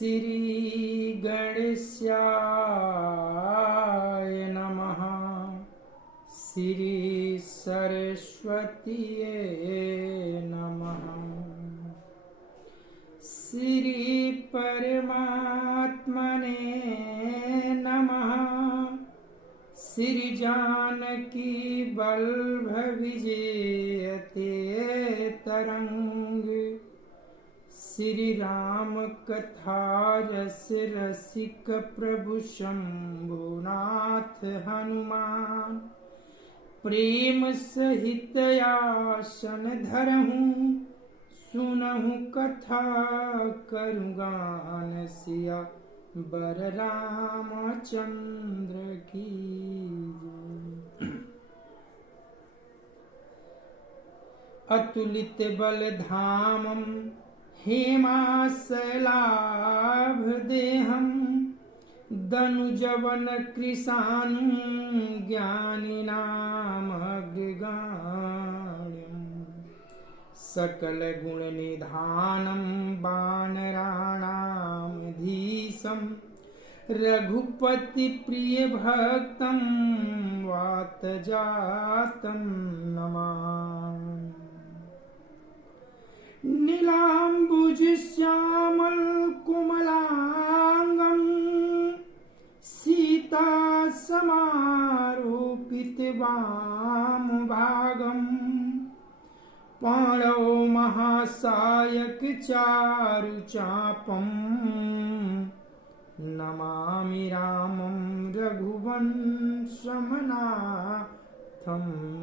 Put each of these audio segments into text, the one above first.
श्री गणेशाय नमः। श्री सरस्वतीये नमः। श्री परमात्मने नमः। श्री जानकी वल्लभ विजयते तरंग। श्री राम कथा रस रसिक प्रभु शंभुनाथ हनुमान। प्रेम सहित आसन धरहूँ सुनहु कथा करुगान। सिया बर रामचंद्र की जय। अतुलित बल धामम हेमासलाभ देहम। दनुजवन कृशानु ज्ञानिनामग्रगाण्यम्। सकल गुण निधानम वानराणामधीशं। रघुपति प्रिय भक्तम वात जातम नमामि। नीलाम्बुज श्यामल कुमलांगम। सीता समारोपित वाम भागम। पाणौ महासायक चारु चापम। नमामि रामं रघुवंशमनाथम्।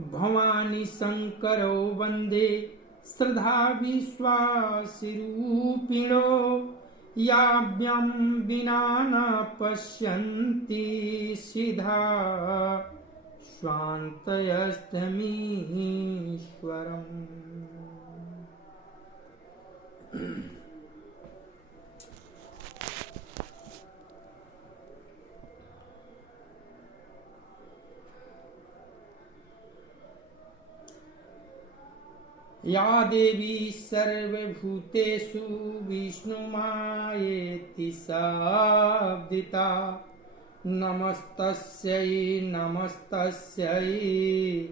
भवानी शंकरौ वंदे श्रद्धा विश्वासिरूपिणो। याभ्यां विना न पश्यन्ति सिद्धा स्वान्तयस्तमीश्वरम्। या देवी सर्वभूतेषु विष्णुमायेति शब्दिता। नमस्तस्यै नमस्तस्यै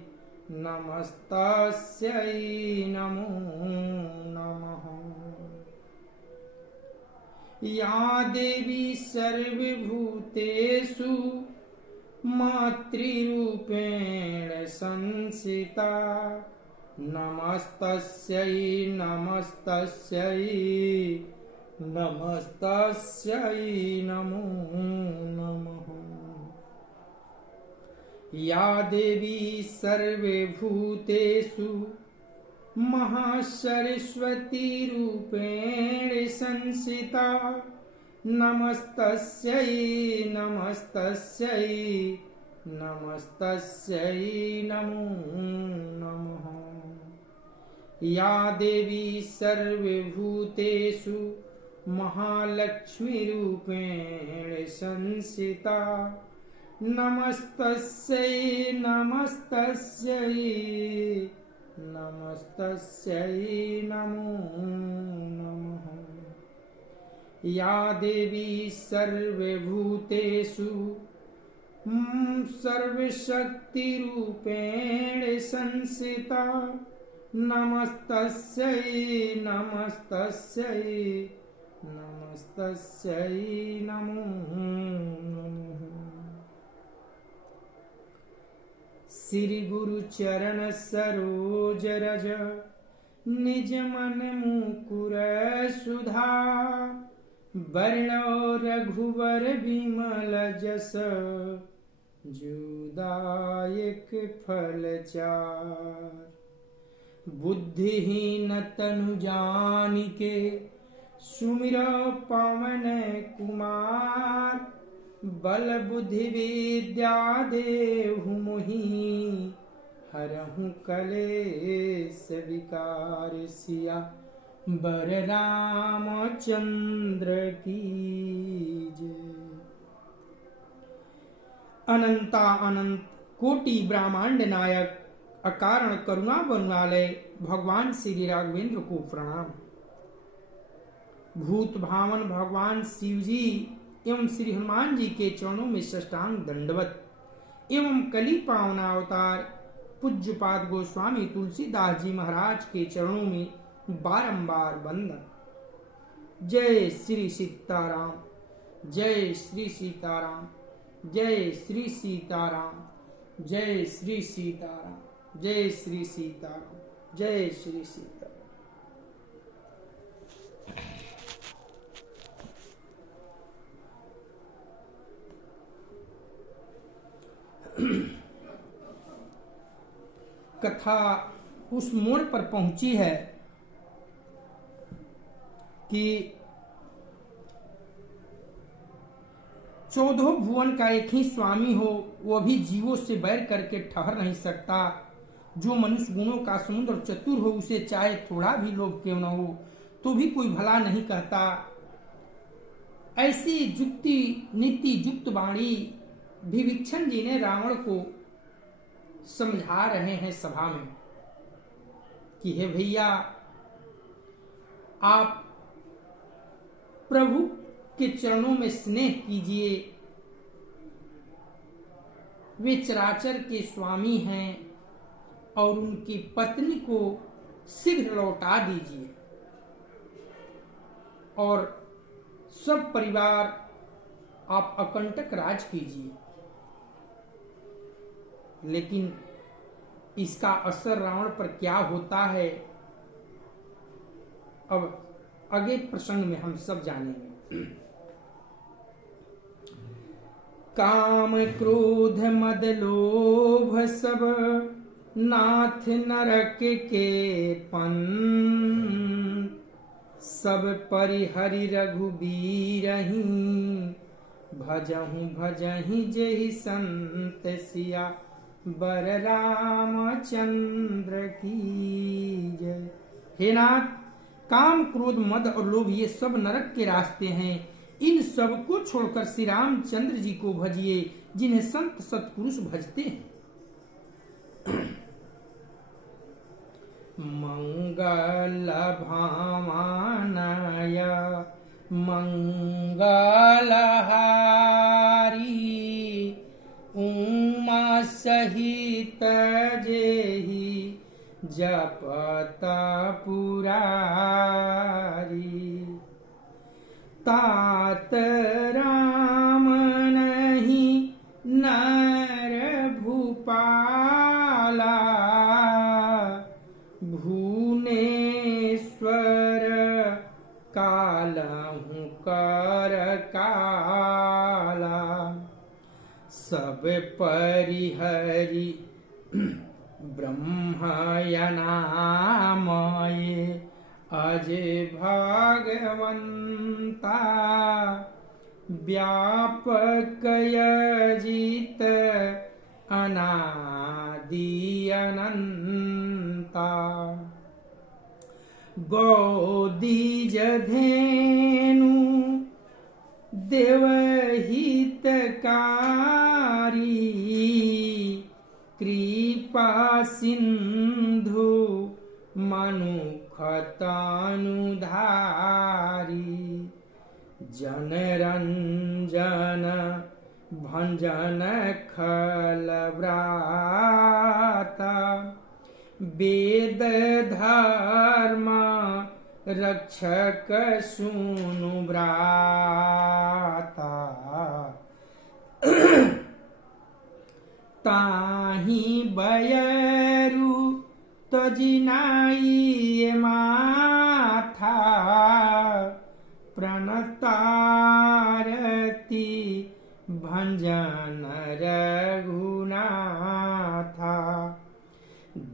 नमस्तस्यै नमो नमः। या देवी सर्वभूतेषु मातृरूपेण संस्थिता। नमस्तस्यै नमस्तस्यै नमस्तस्यै नमो नमः। या देवी सर्वभूतेषु महासरस्वती रूपेण संस्थिता। नमस्तस्यै नमस्तस्यै नमस्तस्यै नमो नमः। या देवी सर्वभूतेषु महालक्ष्मी रूपेण संस्थिता। नमस्तस्यै नमस्तस्यै नमस्तस्यै नमो नमः। या देवी सर्वभूतेषु सर्वशक्ति रूपेण संस्थिता। नमस्तस्यै नमस्तस्यै नमस्तस्यै नमो नमः। श्री गुरु चरण सरोज रज निज मन मुकुर सुधा। वर्णो रघुवर विमल जस जुदायक फल चार। बुद्धिहीन तनु जानिके सुमिरो पवन कुमार। बल बुद्धि विद्या देहु मोहि हरहु कलेश विकार। सिया बर रामचंद्र की जय। अनंता अनंत कोटि ब्रह्मांड नायक अकारण करुणा वरुणालय भगवान श्री राघवेंद्र को प्रणाम। भूत भावन भगवान शिव जी एवं श्री हनुमान जी के चरणों में साष्टांग दंडवत एवं कली पावना अवतार पूज्यपाद गोस्वामी तुलसीदास जी महाराज के चरणों में बारंबार वंदन। जय श्री सीताराम, जय श्री सीताराम, जय श्री सीताराम, जय श्री सीताराम, जय श्री सीताराम, जय श्री सीताराम। कथा उस मोड़ पर पहुंची है कि 14 भुवन का एक ही स्वामी हो, वो भी जीवों से बैर करके ठहर नहीं सकता। जो मनुष्य गुणों का समुद्र चतुर हो, उसे चाहे थोड़ा भी लोभ क्यों न हो तो भी कोई भला नहीं कहता। ऐसी युक्ति नीति युक्त वाणी विभीषण जी ने रावण को समझा रहे हैं सभा में कि हे भैया, आप प्रभु के चरणों में स्नेह कीजिए। वे चराचर के स्वामी हैं और उनकी पत्नी को शीघ्र लौटा दीजिए और सब परिवार आप अकंटक राज कीजिए। लेकिन इसका असर रावण पर क्या होता है, अब आगे प्रसंग में हम सब जानेंगे। काम क्रोध मद लोभ सब नाथ नरक के पंथ, सब परिहरि रघुबीरहि, भजहु भजहि जेहि संत सिया बर रामचंद्र की जय। हे नाथ, काम क्रोध मद और लोभ ये सब नरक के रास्ते हैं। इन सब को छोड़कर श्री रामचंद्र जी को भजिए, जिन्हें संत सत्पुरुष भजते हैं। मंगल भावनाय मंगलहारी, उमा सहित जेहि जपत पुरारी। तात राम नहीं नर भूपाला, भुवनेश्वर कालहु कर काला। सब परिहरि ब्रह्मयनामये, अजय भागवंता व्यापक यजित अनादि अनंता। गौदीज धेनु देवहितकारी, कृपा सिंधु मनुखतानुधारी। जनरंजन भंजन खलव्राता, वेद धर्म रक्षक सुनु व्राता। ताहि बयरु तजिनाई माथा, प्रणतारती भंजन रघुनाथा।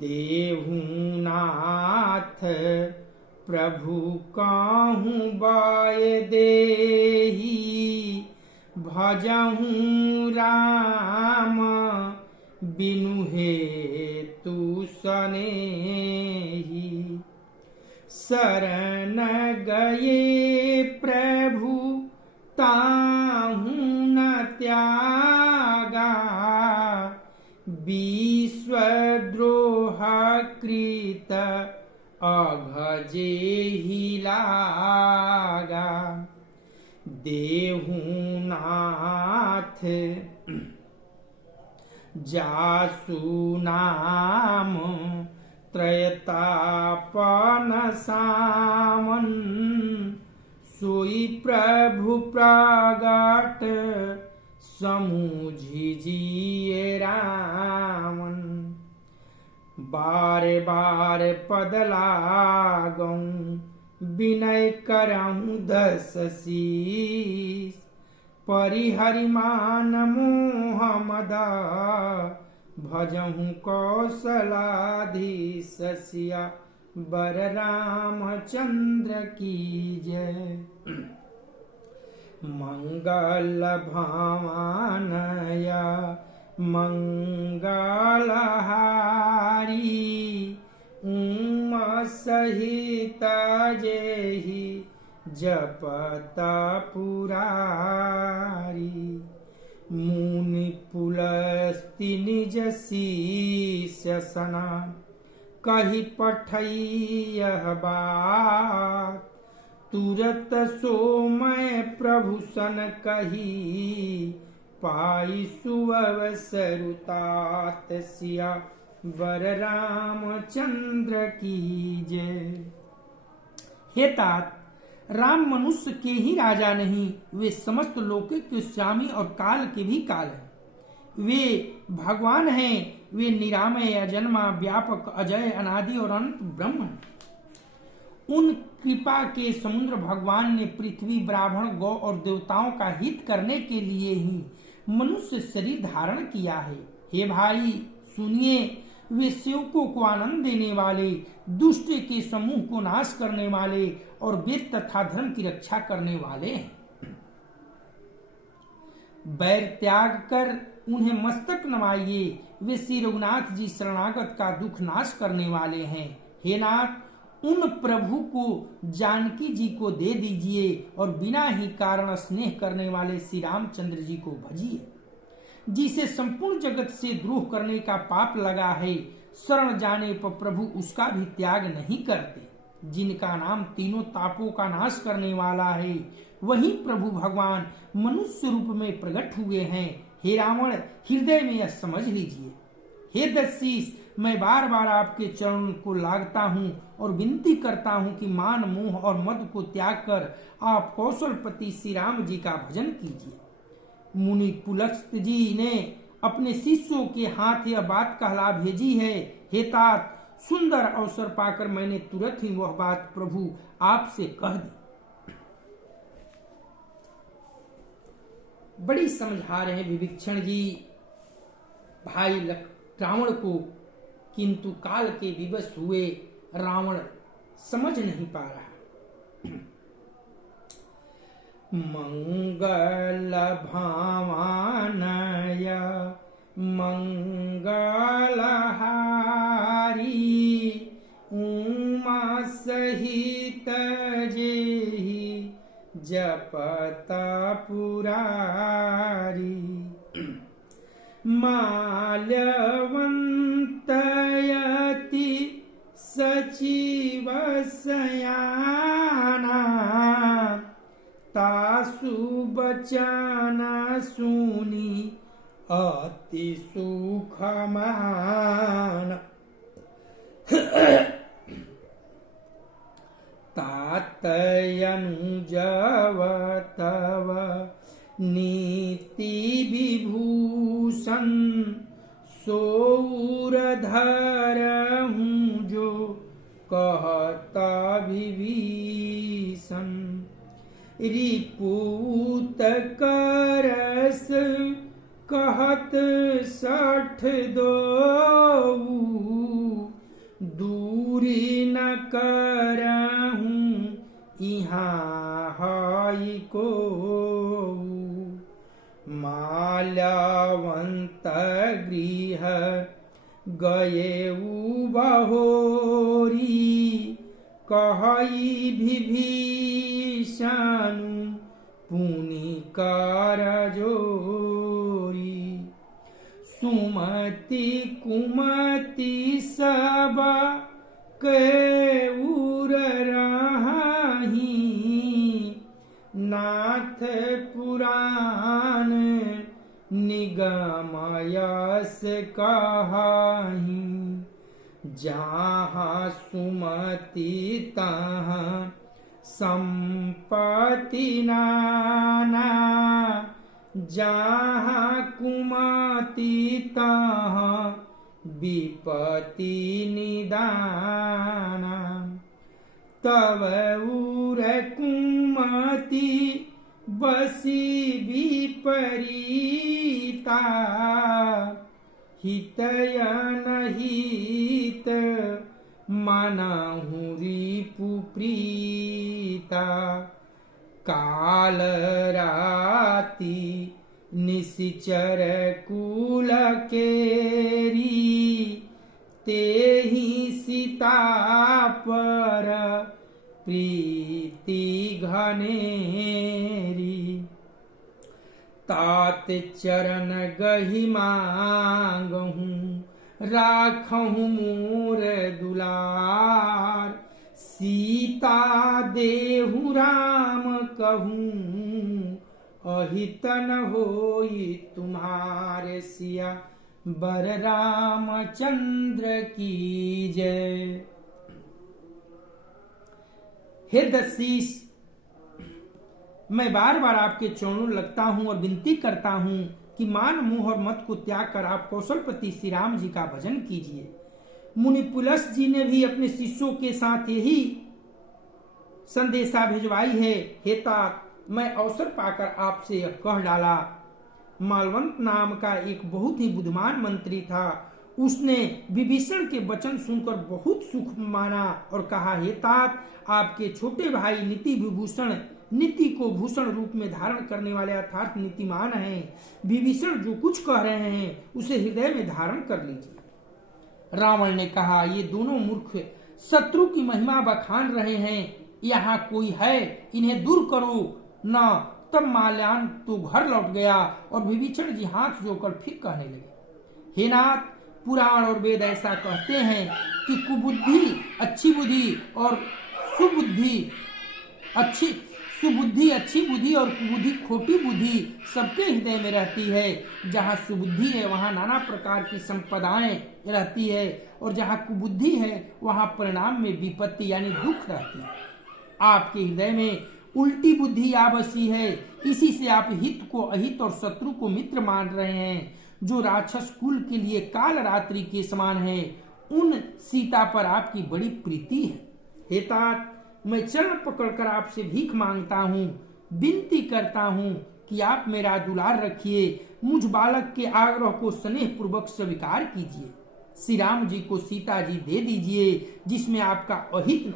देहुनाथ प्रभु काहू बाय देही, भजहु राम बिनु हेतु सनेही। शरण गए प्रभु ताहू न त्यागा, विश्वद्रोह कृत अघजेहि लागा। देहु नाथ जासु नाम त्रयतापन सामन। सोई प्रभु प्रगट समुझि जिए रामन। बार बार पद लागऊं विनय करऊं दस शीस। परिहरिमान मोह मदा भजहूँ कौशलाधीश। सिया बर रामचंद्र की जय। मंगल भावानया मंगलहारी। उमा सहित जेहि जपत पुरारी। मुनि पुलस्ति निज शीश सना कहि पठैयह बात। तुरत सो मैं प्रभु सन कही पाई सुअवसरुतात। सिया वर रामचंद्र की जय। हे तात, राम मनुष्य के ही राजा नहीं, वे समस्त लोके के स्वामी और काल के भी काल हैं। वे भगवान हैं, वे निरामय अजन्मा व्यापक अजय अनादि और अनंत ब्रह्म हैं। उन कृपा के समुद्र भगवान ने पृथ्वी ब्राह्मण गौ और देवताओं का हित करने के लिए ही मनुष्य शरीर धारण किया है। हे भाई सुनिए, वे सेवकों को आनंद देने वाले, दुष्ट के समूह को नाश करने वाले और वेद तथा धर्म की रक्षा करने वाले हैं। बैर त्याग कर उन्हें मस्तक नवाइए, वे श्री रघुनाथ जी शरणागत का दुख नाश करने वाले हैं। हे नाथ, उन प्रभु को जानकी जी को दे दीजिए और बिना ही कारण स्नेह करने वाले श्री रामचंद्र जी को भजिए। जिसे संपूर्ण जगत से द्रोह करने का पाप लगा है, शरण जाने पर प्रभु उसका भी त्याग नहीं करते। जिनका नाम तीनों तापों का नाश करने वाला है, वही प्रभु भगवान मनुष्य रूप में प्रकट हुए हैं। हे रावण, हृदय में यह समझ लीजिए। हे दशशीष, मैं बार बार आपके चरण को लागता हूँ और विनती करता हूँ कि मान मोह और मद को त्याग कर आप कौशलपति श्री राम जी का भजन कीजिए। मुनि पुलस्त जी ने अपने शिष्यों के हाथ यह बात कहला भेजी है। हे तात, सुंदर अवसर पाकर मैंने तुरंत ही वह बात प्रभु आपसे कह दी। बड़ी समझा रहे विभीषण जी भाई रावण को, किंतु काल के विवश हुए रावण समझ नहीं पा रहा। मंगल भावानय मंगलहारी। उमा सहित जेहि जपत पुरारी। माल्यवंतयति सचिव सयाना। तासु बचन सुनी अति सुखमान। तातयनुजव तव नीति विभूषण। सौरधरहूँ जो कहता विभीषण। रिपुत करस कहत सठ दो। दूरी न करहूँ यहाँ हाई को। माल्यवंत गृह गए बहोरी। कहई विभीषण पुनि कर जोरी। सुमति कुमति सब के उर रही, नाथ पुराण निगमयस कहाही। जहाँ सुमति तहाँ संपत्ति नाना, जहाँ कुमति तहाँ विपत्ति निदाना। तब उर कुमति बसी विपरीता, हितय नहित मनहु रिपुप्रीता। काल राति निशिचर कुल केरी, तेहि सीता पर प्रीति घनेरी। तात चरण गहि मांगहूँ, राखहूँ मोर दुलार। सीता देहु राम कहूँ, अहित न होई तुम्हारे। सिया बर रामचंद्र की जय। हे दशीष, मैं बार बार आपके चरणों लगता हूं और विनती करता हूं कि मान मोह और मत को त्याग कर आप कौशलपति श्री राम जी का भजन कीजिए। मुनि पुलस जी ने भी अपने शिष्यों के साथ यही संदेशा भिजवाई है। हे तात, मैं अवसर पाकर आपसे यह कह डाला। मालवंत नाम का एक बहुत ही बुद्धिमान मंत्री था। उसने विभीषण के वचन सुनकर बहुत सुख माना और कहा, हे तात, आपके छोटे भाई नीति विभूषण नीति को भूषण रूप में धारण करने वाले अर्थात नीतिमान हैं। विभीषण जो कुछ कह रहे हैं उसे हृदय में धारण कर लीजिए। रावण ने कहा, ये दोनों मूर्ख शत्रु की महिमा बखान रहे हैं। यहाँ कोई है, इन्हें दूर करो न। तब माल्यान तो घर लौट गया और विभीषण जी हाथ जोड़कर फिर कहने लगे, हे नाथ, पुराण और वेद ऐसा कहते हैं कि सुबुद्धि अच्छी बुद्धि और कुबुद्धि खोटी बुद्धि सबके हृदय में रहती है। जहाँ सुबुद्धि है वहाँ नाना प्रकार की संपदाएं रहती है और जहाँ कुबुद्धि है वहाँ परिणाम में विपत्ति यानी दुख रहती है। आपके हृदय में उल्टी बुद्धि आ बसी है, इसी से आप हित को अहित और शत्रु को मित्र मान रहे हैं। जो राक्षस कुल के लिए काल रात्रि के समान है, उन सीता पर आपकी बड़ी प्रीति है। हे तात, मैं चरण पकड़कर आपसे भीख मांगता हूँ, विनती करता हूँ कि आप मेरा दुलार रखिए। मुझ बालक के आग्रह को स्नेह पूर्वक स्वीकार कीजिए। श्री राम जी को सीता जी दे दीजिए जिसमें आपका अहित न।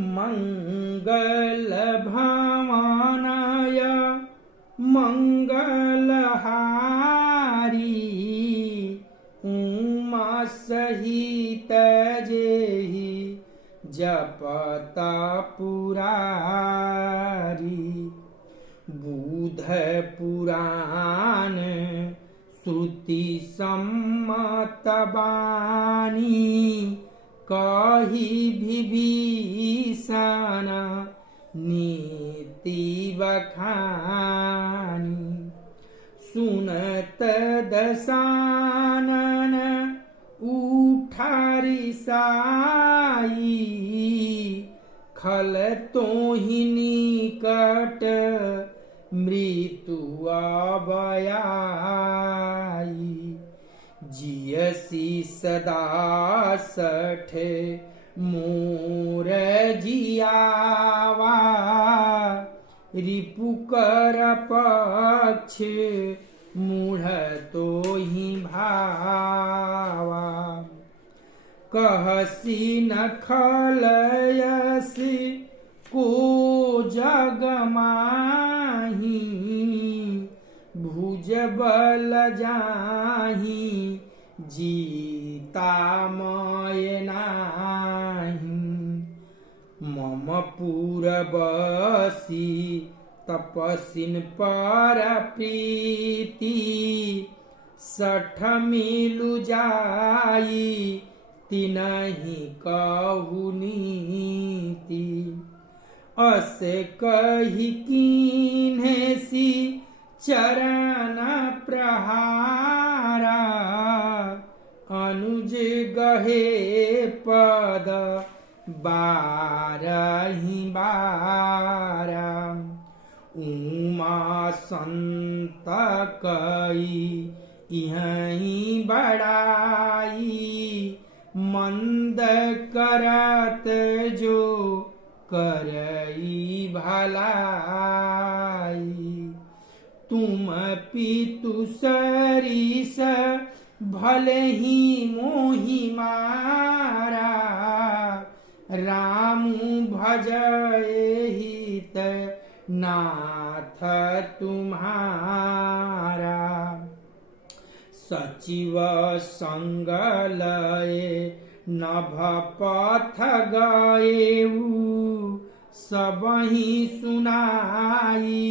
मंगल भवानाय मंगलहारी, उमा सहित जेहि जपता पुरारी। बुध पुराण श्रुति सम्मत बानी, कही विभीषण नीति बखानी। सुनत दशानन उठारी साई, खल तो ही निकट मृत्यु अबयाई। जियसी सदा सठ मोर जियावा, रिपुकर पक्ष मूढ़ तो ही भावा। कहसी न खलयसी को जग माही, भुज बल जाही जीता मय नाही। मम पुरबसी तपसिन पर प्रीति सठ मिलु जाई तिनहि कहु नीति। अस कहि कीन्हे सी चरण प्रहारा अनुज गहे पद बारहि बारा। उमा संत कई इहीं बड़ाई मंद करत जो करई भलाई। तुम पितु सरिस भले ही मोहि मारा रामु भजए हित नाथ तुम्हारा। सचिव संग लये नभ पथ गएऊ सबहि सुनाई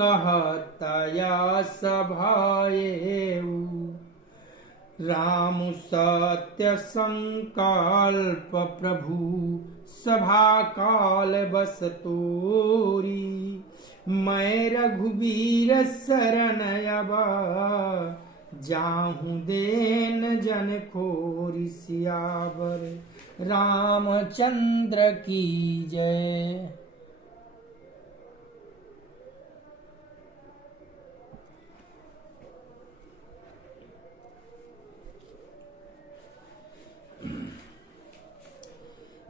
कहत यस भयेऊ। राम सत्य संकल्प प्रभु सभा काल बस तोरी। मैं रघुबीर शरण अब जाहूं देन जन खोरि। सियावर रामचंद्र की जय।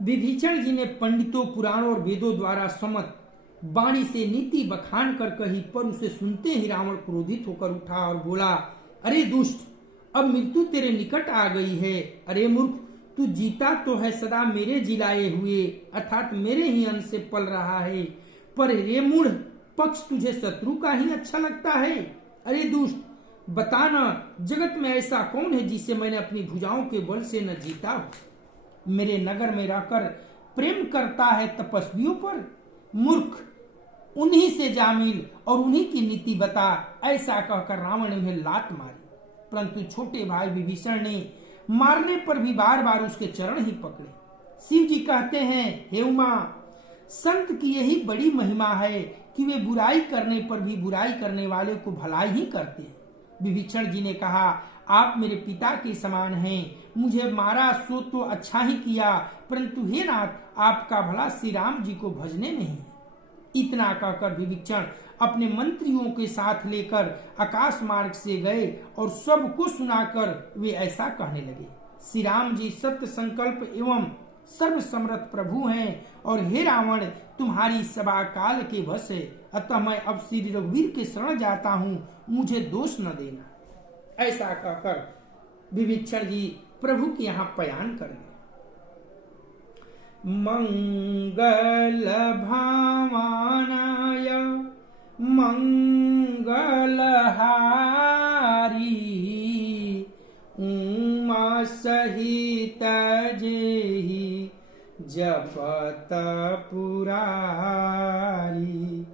विभीषण जी ने पंडितों पुराणों और वेदों द्वारा सम्मत वाणी से नीति बखान कर कही, पर उसे सुनते ही रावण क्रोधित होकर उठा और बोला, अरे दुष्ट, अब मृत्यु तेरे निकट आ गई है। अरे मूर्ख, तू जीता तो है सदा मेरे जिलाए हुए, अर्थात मेरे ही अंश से पल रहा है, पर रे मूढ़, पक्ष तुझे शत्रु का ही अच्छा लगता है। अरे दुष्ट, बताना जगत में ऐसा कौन है जिसे मैंने अपनी भुजाओं के बल से न जीता हो। मेरे नगर में रहकर प्रेम करता है तपस्वियों पर। मूर्ख, उन्हीं से जा मिल और उन्हीं की नीति बता। ऐसा कहकर रावण ने उन्हें लात मारी, परंतु छोटे भाई विभीषण ने मारने पर भी बार बार उसके चरण ही पकड़े। शिव जी कहते हैं, हे उमा, संत की यही बड़ी महिमा है कि वे बुराई करने पर भी बुराई करने वाले को भलाई ही करते हैं। विभीषण जी ने कहा, आप मेरे पिता के समान हैं, मुझे मारा सो तो अच्छा ही किया, परंतु हे नाथ, आपका भला श्री राम जी को भजने में ही। इतना कहकर विभीषण अपने मंत्रियों के साथ लेकर आकाश मार्ग से गए और सबको सुनाकर वे ऐसा कहने लगे, श्री राम जी सत्य संकल्प एवं सर्व समर्थ प्रभु हैं, और हे रावण, तुम्हारी सभा काल के वश है, अतः मैं अब श्री रघुवीर के शरण जाता हूँ, मुझे दोष न देना। ऐसा कहकर विभीषण जी प्रभु के यहाँ पयान कर गए। मंगल भावनाय मंगलहारी उमा सहित जेहि जपत पुरारी।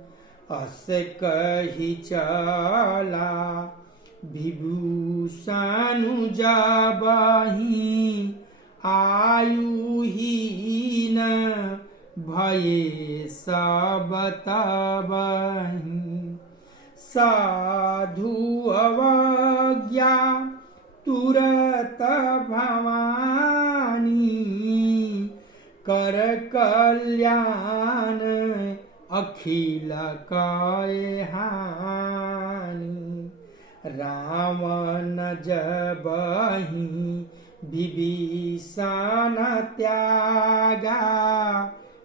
अस कहि चला विभूषणु जाबहि आयुहीन भये सब तबहि। साधु अवज्ञा तुरत भवानी कर कल्याण अखिल काय हानि। रावण जबहि विभीषण त्यागा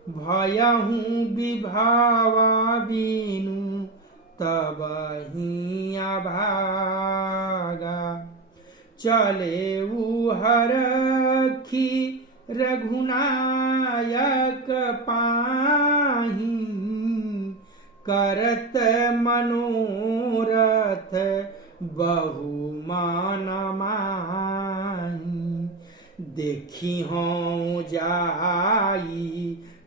भयहु विभाव बिनु तबहि अभागा। चले हरखी रघुनायक पाहि करत मनोरथ बहुमान माहि। देखी हों जाई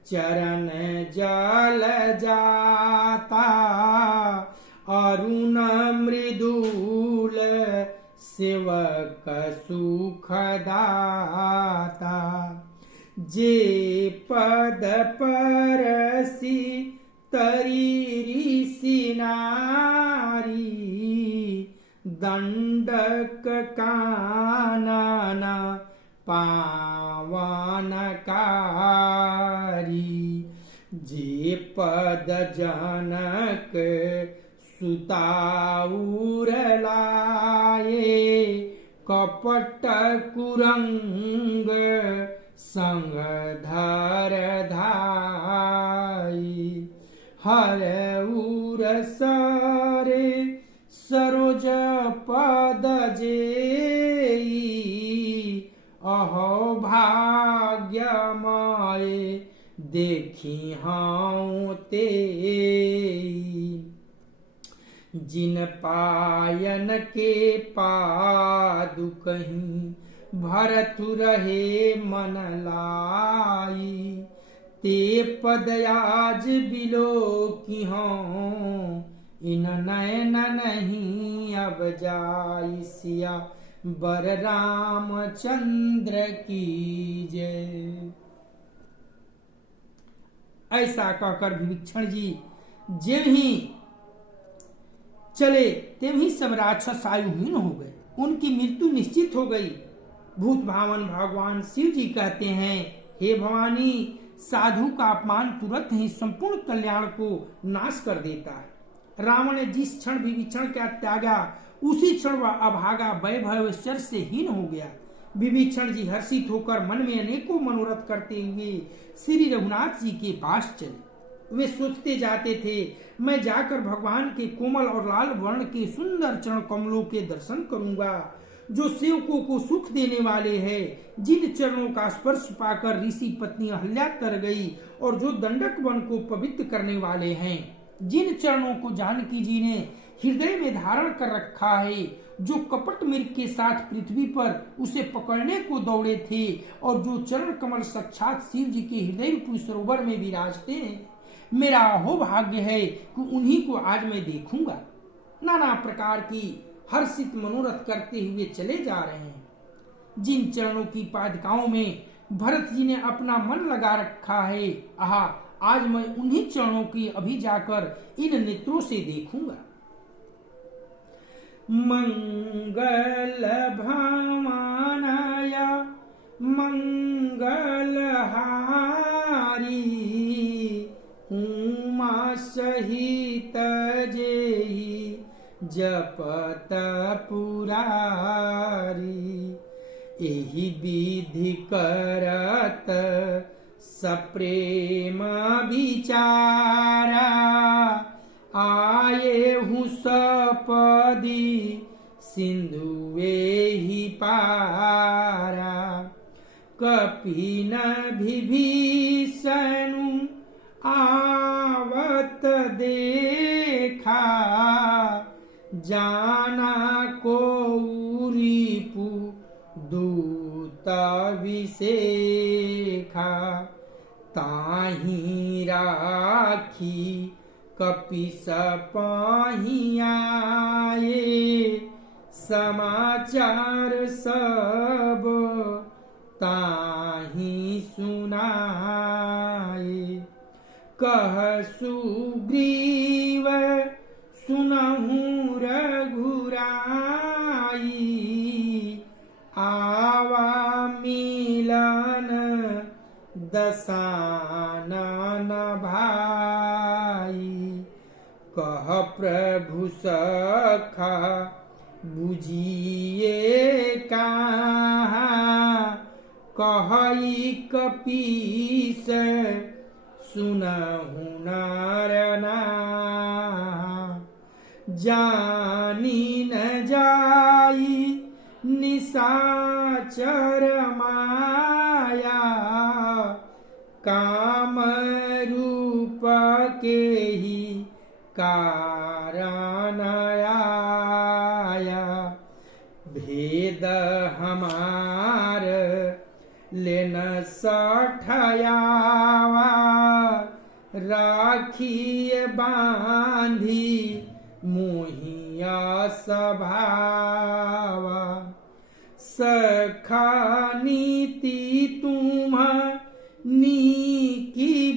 चरण जल जाता सेवक सुखदाता। जे पद परसी तरी ऋषि नारी, दंडक कानन पावनकारी। जे पद जनक सुताउर लाए, कपट कुरंग संग धर धाई। हर उर सरे सरोज पद जेई, अहो भाग्यमय देखी हूँ तेई। जिन पायन के पादुकहीं भरतु रहे मन लाई, ते पदयाज बिलो की हों इन नयन नहीं अब जाई। सिया बर रामचंद्र की जय। ऐसा कहकर विभीषण जी जेव ही चले तेव ही सब राक्षस आयुहीन हो गए, उनकी मृत्यु निश्चित हो गई। भूत भावन भगवान शिव जी कहते हैं, हे भवानी, साधु का अपमान तुरंत ही संपूर्ण कल्याण को नाश कर देता है। रावण ने जिस क्षण विभीषण का त्यागा, उसी क्षण वह अभागा वैभवश्चर से हीन हो गया। विभीषण जी हर्षित होकर मन में अनेकों मनोरथ करते हुए श्री रघुनाथ जी के पास चले। वे सोचते जाते थे, मैं जाकर भगवान के कोमल और लाल वर्ण के सुंदर चरण कमलों के दर्शन करूंगा, जो सेवकों को सुख देने वाले हैं। जिन चरणों का स्पर्श पाकर ऋषि पत्नी अहल्या तर गई और जो दंडक वन को पवित्र करने वाले हैं। जिन चरणों को जानकी जी ने हृदय में धारण कर रखा है, जो कपट मृग के साथ पृथ्वी पर उसे पकड़ने को दौड़े थे और जो चरण कमल साक्षात शिव जी के हृदय रूपी सरोवर में विराजते हैं। मेरा अहो भाग्य है कि उन्हीं को आज मैं देखूंगा। नाना प्रकार की हर्षित मनोरथ करते हुए चले जा रहे हैं। जिन चरणों की पादुकाओं में भरत जी ने अपना मन लगा रखा है, आहा, आज मैं उन्हीं चरणों की अभी जाकर इन नेत्रों से देखूंगा। मंगल भवानया मंगलहारी, उमा सहित जेहि जपत पुरारी। एहि विधि करत सप्रेम विचारा, आये हूँ सपदी सिंधुवे ही पारा। कपिन विभीषणु आवत देखा, जाना को रिपु दूत विशेखा। ताहि राखी कपिस पाहियाए, समाचार सब ताहि सुनाए। कह सुग्रीव सुनहु रघुराई, आवा मिलन दसानन भाई। कह प्रभु सखा बुझिए कहा, कहई कपीस सुनहु नर नाहा। जानी न जाई निशाचर माया, काम रूप के ही कारण आया। भेद हमार लेन सठयावा, राखिए बांधी मोहि स्वभाव। सखा नीति तुम्हनी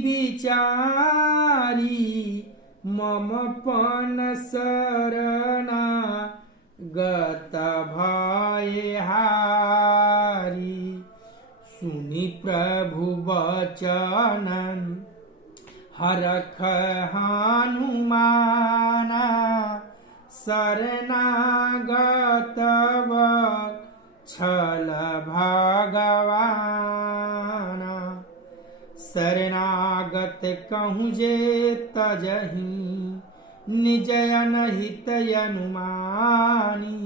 विचारी, मम पन शरणा गत भय हारी। सुनि प्रभु वचन हरख हनुमाना, शरणागत छल भगवाना। शरणागत कहूँ जे तजहि, निज अनहित अनुमानी।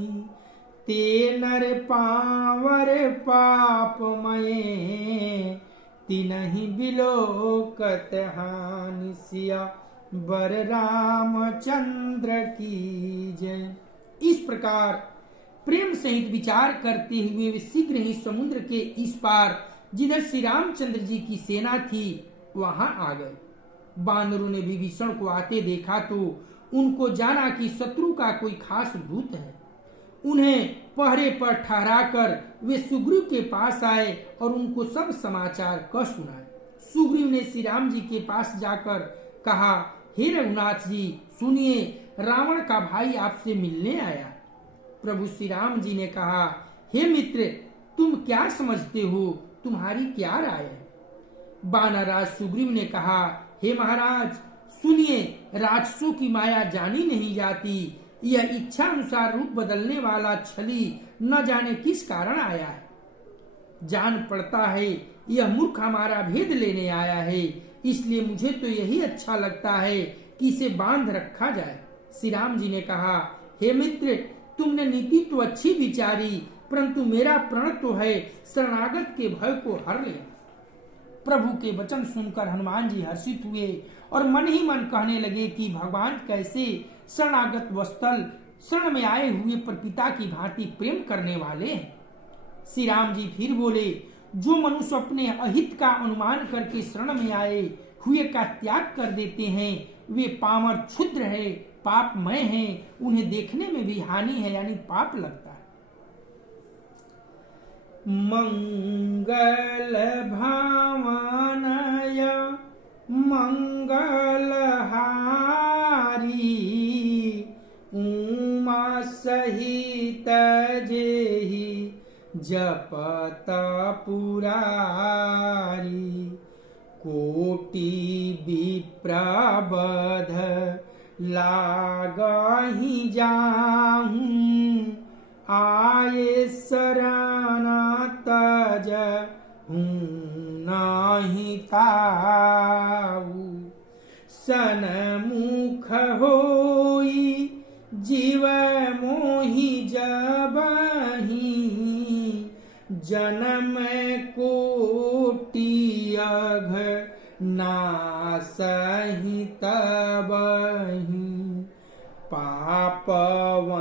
ते नर पावर पापमय, तिनहि बिलोकत हानि। सिया बर रामचंद्र की जय। इस प्रकार प्रेम सहित विचार करते हुए वे शीघ्र ही समुद्र के इस पार, जिधर श्री रामचंद्र जी की सेना थी, वहां आ गए। बानरों ने विभीषण को आते देखा तो उनको जाना कि शत्रु का कोई खास दूत है। उन्हें पहरे पर ठहराकर वे सुग्रीव के पास आए और उनको सब समाचार कह सुनाए। सुग्रीव ने श्री राम जी के पास जाकर कहा, हे रघुनाथ जी सुनिए, रावण का भाई आपसे मिलने आया। प्रभु श्री राम जी ने कहा, हे मित्र, तुम क्या समझते हो, तुम्हारी क्या राय है? बानरराज सुग्रीव ने कहा, हे महाराज सुनिए, राक्षसों की माया जानी नहीं जाती। यह इच्छा अनुसार रूप बदलने वाला छली न जाने किस कारण आया है। जान पड़ता है यह मूर्ख हमारा भेद लेने आया है, इसलिए मुझे तो यही अच्छा लगता है कि इसे बांध रखा जाए। श्री राम जी ने कहा, हे मित्र, तुमने नीति तो अच्छी विचारी, परंतु मेरा प्रण तो है शरणागत के भय को हर ले। प्रभु के वचन सुनकर हनुमान जी हर्षित हुए और मन ही मन कहने लगे कि भगवान कैसे शरणागत वत्सल, शरण में आए हुए पर पिता की भांति प्रेम करने वाले हैं। श्री राम जी फिर बोले, जो मनुष्य अपने अहित का अनुमान करके शरण में आए हुए का त्याग कर देते हैं, वे पामर क्षुद्र है, पापमय हैं, उन्हें देखने में भी हानि है यानी पाप लगता है। मंगल भावनय मंगलहारी, उमा सहित जेहि जपत पुरारी। कोटि विप्रबध लागहि जाहूं, आये शरण तज नाही ताऊ। सनमुख होई जीव मोहि जबहि, जन्म कोटि अघ नासहि तबहि। पापवंत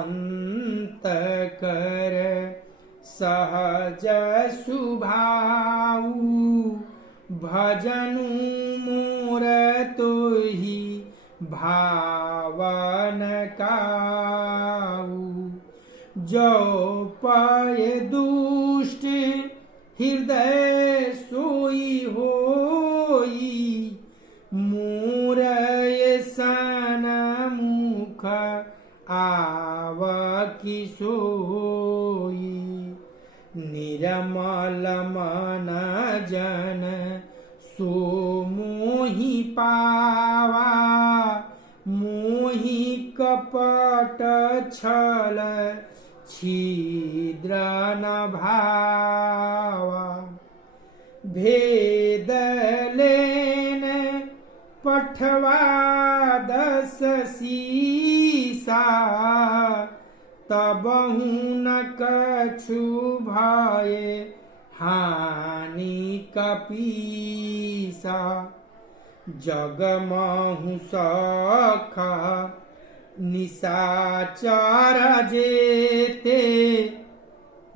कर सहज सुभाऊ, भजनु मोर तोहि भावन काऊ। जो पय दुष्ट हृदय सोई होई, मोर सन मुख आव किसोई। निर्मल मन जन सो मोहि पावा, मोहि कपट छल छिद्र न भावा। भेद लेन पठवा 10 सीसा, तबहु न कछु भय हानि कपीसा। जगमहु सखा निशाचर जेते,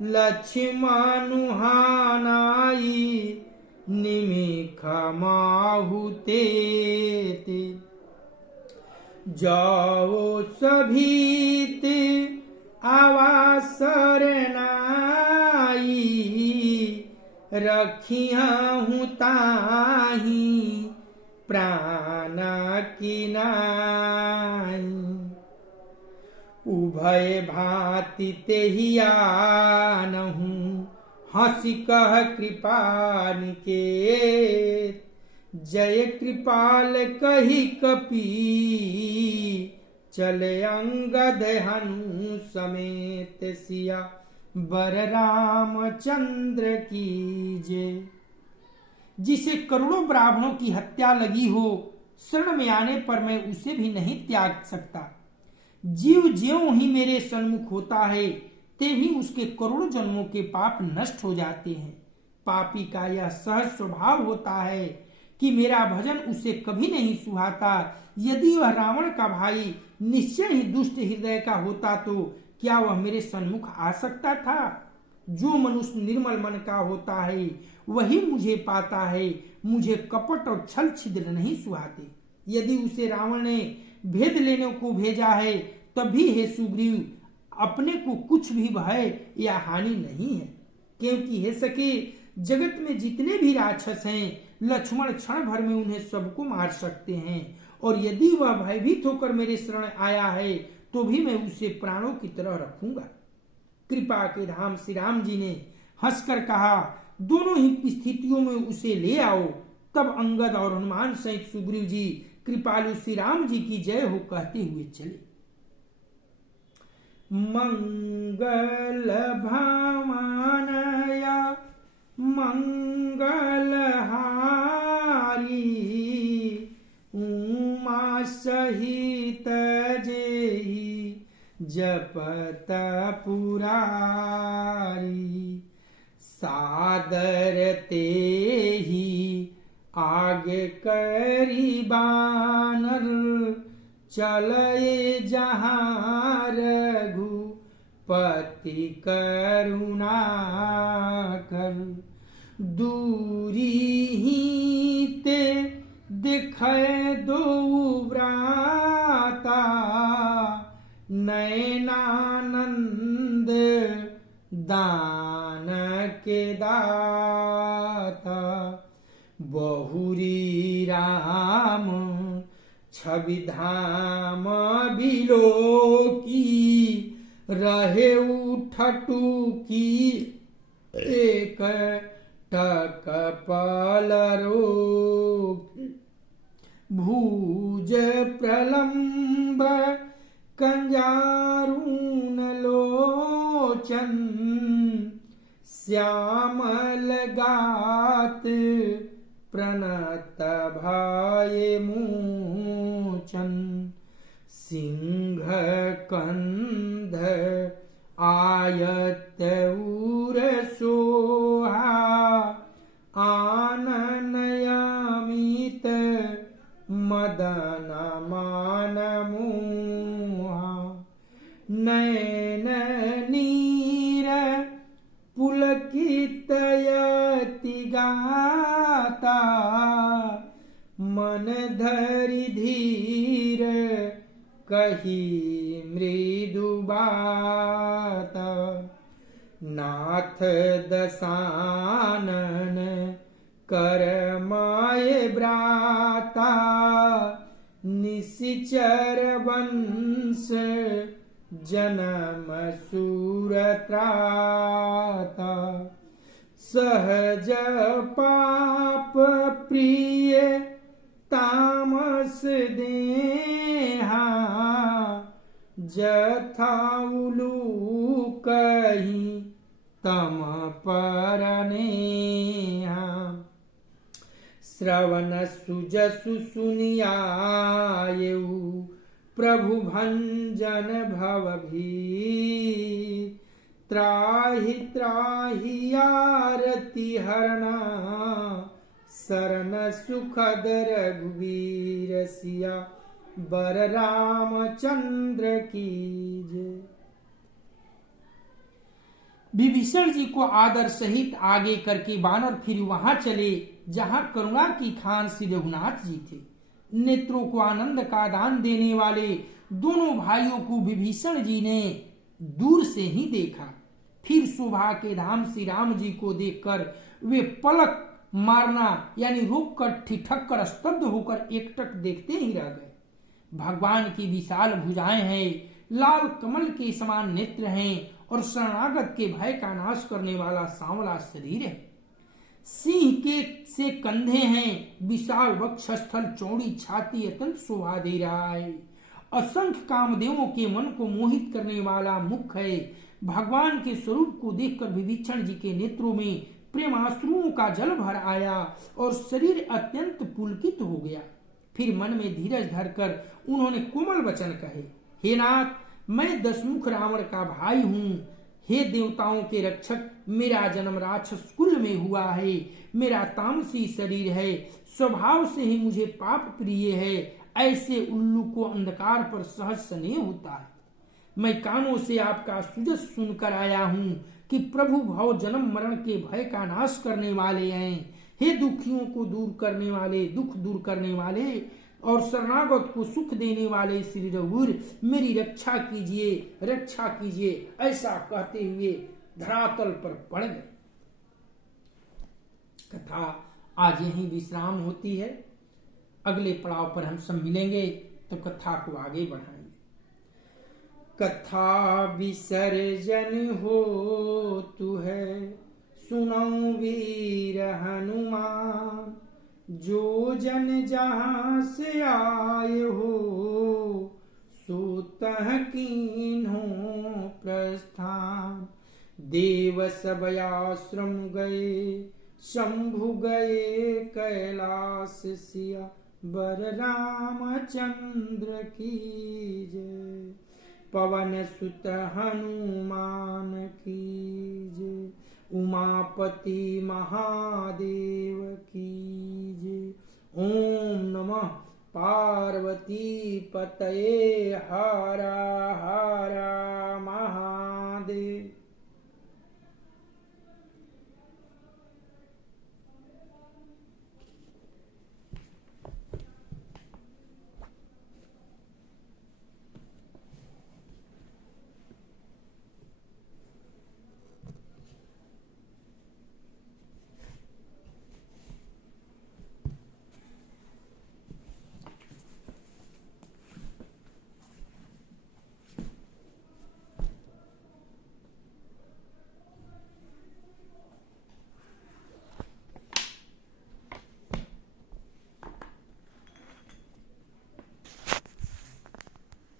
लक्ष्मणु हानाई निमिख माहु तेते। जाओ सभीत आवासर नाई, रखियाहूँ ताही प्राण की नाई। उभय भांति तेहिया नहूँ, हंसी कह कृपा निकेत। जय कृपाल कही कपि, चले अंगद हनु समेत। सिया बर रामचंद्र की जय। जिसे करोड़ों ब्राह्मणों की हत्या लगी हो, शरण में आने पर मैं उसे भी नहीं त्याग सकता। जीव ज्यों ही मेरे सन्मुख होता है, ते ही उसके करोड़ों जन्मों के पाप नष्ट हो जाते हैं। पापी का यह सहज स्वभाव होता है कि मेरा भजन उसे कभी नहीं सुहाता। यदि वह रावण का भाई निश्चय ही दुष्ट हृदय का होता तो क्या वह मेरे सन्मुख आ सकता था? जो मनुष्य निर्मल मन का होता है वही मुझे पाता है। मुझे कपट और छल छिद्र नहीं सुहाते। यदि उसे रावण ने भेद लेने को भेजा है, तभी हे सुग्रीव अपने को कुछ भी भय या हानि नहीं है। क्योंकि हे सके, जगत में जितने भी राक्षस हैं, लक्ष्मण क्षण भर में उन्हें सबको मार सकते हैं। और यदि वह भयभीत होकर मेरे शरण आया है तो भी मैं उसे प्राणों की तरह रखूंगा। कृपा के धाम श्री राम जी ने हंसकर कहा, दोनों ही स्थितियों में उसे ले आओ। तब अंगद और हनुमान सहित सुग्रीव जी कृपालु श्री राम जी की जय हो कहते हुए चले। मंगल भामानया मंगलहारी, उमा सहित जेहि जपत पुरारी। सादर तेहि आगे करी बानर, चले जहाँ रघुपति करुणा कर। दूरी ही ते दिखे दो व्राता, नयनानंद दान के दाता। बहुरी राम छवि धाम बिलोकी, रहे उठटू की एक टक पलरो। भुज प्रलंब कंजारून लोचन, श्यामल गात प्रणत भय मोचन। सिंह कंध आयत उर सोहा, आननयमित मदन मान मोहा। नयन नीर पुलकितयति गाता, मन धरि धीर कही मृदु बात। नाथ दसानन कर माय ब्राता, निशिचर वंश जन्म सूरत्राता। सहज पाप प्रिय तामस देहा, जथा उलूक कही तम परनेहा। श्रवण सुजसु सुनियायु, प्रभु भंजन भव भीर। त्राहि त्राहि आरती हरना, शरण सुखद रघुवीर। सिया बर रामचंद्र की जय। विभीषण जी को आदर सहित आगे करके बानर फिर वहां चले जहां करुणा की खान श्री रघुनाथ जी थे। नेत्रों को आनंद का दान देने वाले दोनों भाइयों को विभीषण जी ने दूर से ही देखा। फिर शोभा के धाम श्री राम जी को देखकर वे पलक मारना यानी रोक कर ठिठक कर स्तब्ध होकर एकटक देखते ही रह गए। भगवान की विशाल भुजाएं हैं, लाल कमल के समान नेत्र हैं और शरणागत के भय का नाश करने वाला सांवला शरीर है। सिंह के से कंधे हैं, विशाल वक्षस्थल, चौड़ी छाती अत्यंत शोभा दे रहा है। असंख्य कामदेवों के मन को मोहित करने वाला मुख है। भगवान के स्वरूप को देखकर विभीषण जी के नेत्रों में प्रेमाश्रुओं का जल भर आया और शरीर अत्यंत पुलकित हो गया। फिर मन में धीरज धरकर उन्होंने कोमल वचन कहे, हे नाथ, मैं दशमुख रावण का भाई हूँ। हे देवताओं के रक्षक, मेरा जन्म राक्षस कुल में हुआ है। मेरा तामसी शरीर है, स्वभाव से ही मुझे पाप प्रिय है। ऐसे उल्लू को अंधकार पर सहज स्नेह होता है। मैं कानों से आपका सुजस सुनकर आया हूँ कि प्रभु भव जन्म मरण के भय का नाश करने वाले हैं। हे दुखियों को दूर करने वाले, दुख दूर करने वाले और शरणागत को सुख देने वाले श्री रघुवीर, मेरी रक्षा कीजिए, रक्षा कीजिए। ऐसा कहते हुए धरातल पर पड़ गए। कथा आज यहीं विश्राम होती है। अगले पड़ाव पर हम सब मिलेंगे तो कथा को आगे बढ़ाएंगे। कथा विसर्जन हो तु है, सुनौ वीर हनुमान। जो जन जहाँ से आए हो, सो तह कीन्हो प्रस्थान। देव सब आश्रम गए, शंभु गए कैलाश। सिया बर रामचंद्र की जय। पवन सुत हनुमान की जय। उमापति महादेव की जय। ओम नमः पार्वती पतये हर हर महादेव।